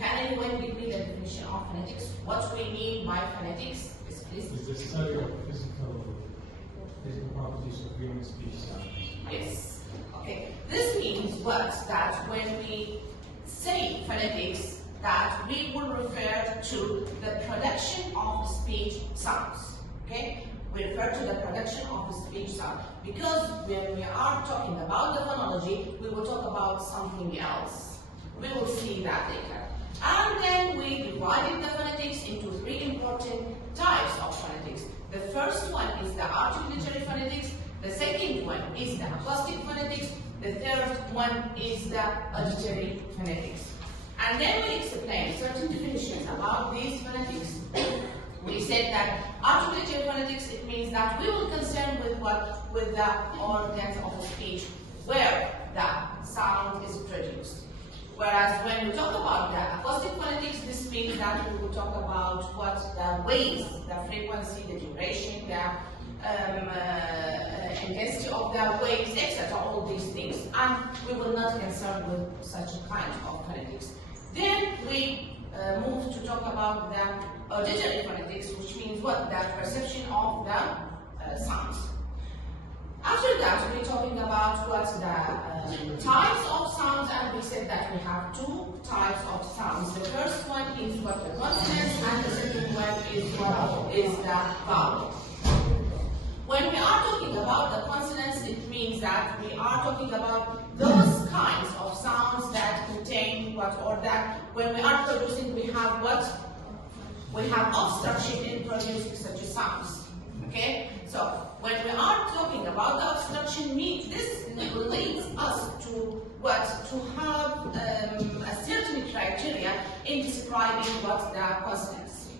Can anyone give me the definition of phonetics? What we mean by phonetics is please. Is the study of physical properties of human speech sounds. Yes. Okay. This means what? That when we say phonetics, that we will refer to the production of speech sounds. Okay? We refer to the production of speech sound because when we are talking about the phonology, we will talk about something else. We will see that later. And then we divided the phonetics into three important types of phonetics. The first one is the articulatory phonetics. The second one is the acoustic phonetics. The third one is the auditory phonetics. And then we explained certain definitions about these phonetics. We said that articulatory phonetics, it means that we will concern with what? With the organs of speech where the sound is produced. Whereas when we talk about the acoustic phonetics, this means that we will talk about what the waves, the frequency, the duration, the intensity of the waves, etc. All these things, and we will not concern with such a kind of phonetics. Then we move to talk about the auditory phonetics, which means what? The perception of the sounds. After that, we're talking about what the types of sounds, and we said that we have two types of sounds. The first one is what the consonants, and the second one is what is the vowel. When we are talking about the consonants, it means that we are talking about those kinds of sounds that contain what, or that when we are producing, we have what? We have obstruction in producing such sounds. Okay? So when we are talking about the obstruction, this leads us to what? To have a certain criteria in describing what the consonants.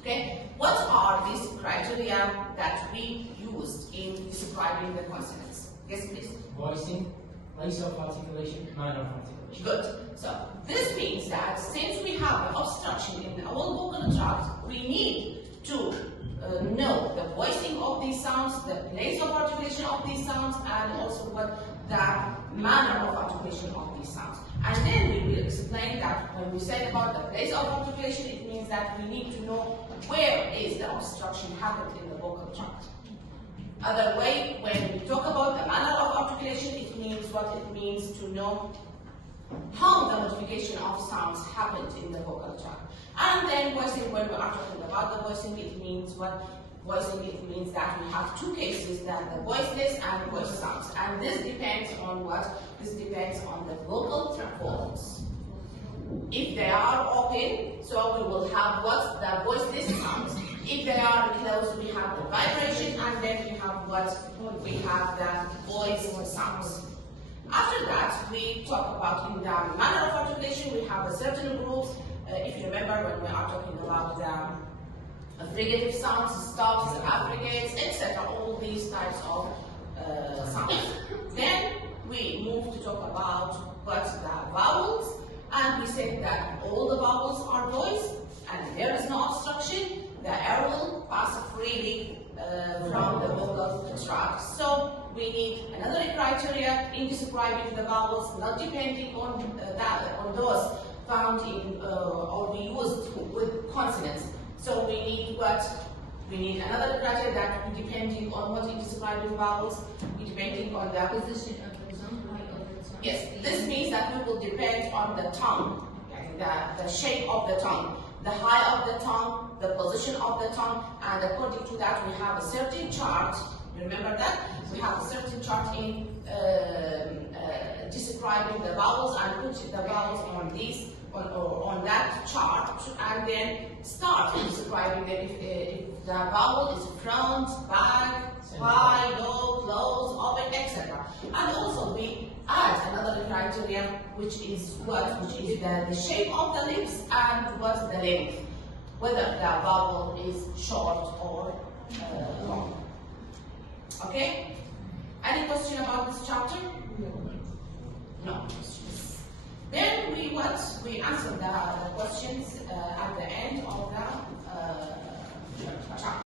Okay? What are these criteria that we used in describing the consonants? Yes, please. Voicing, place of articulation, manner of articulation. Good. So this means that since we have an obstruction in our vocal tract, we need to know the voicing of these sounds, the place of articulation of these sounds, and also what the manner of articulation of these sounds. And then we will explain that when we say about the place of articulation, it means that we need to know where is the obstruction happened in the vocal tract. Other way, when we talk about the manner of articulation, it means what it means to know how the modification of sounds happened in the vocal tract. And then voicing, when we are talking about the voicing, it means what? Voicing, it means that we have two cases, that the voiceless and voice sounds. And this depends on what? This depends on the vocal folds. If they are open, so we will have what? The voiceless sounds. If they are closed, we have the vibration, and then we have what? We have the voice sounds. After that, we talk about in the manner of articulation, we have a certain groups. If you remember when we are talking about the fricative sounds, stops, affricates, etc., all these types of sounds. Then we move to talk about what the vowels, and we said that all the vowels are voiced, and there is no obstruction. The air will pass freely from the vocal tract. So we need another criteria in describing the vowels, not depending on those found in or we used with consonants. So we need what? We need another criteria that we depending on what is describing vowels, we depending on the position of the tongue. Yes, this means that we will depend on the tongue, the shape of the tongue, the height of the tongue, the position of the tongue, and according to that we have a certain chart. Remember that? We have a certain chart in describing the vowels, and put the vowels on this on that chart, and then start describing them if the vowel is front, back, high, low, close, open, etc. And also we add another criteria, which is what? Which is the shape of the lips and what's the length, whether the vowel is short or long. Okay? Any question about this chapter? No questions. Then we answer the questions at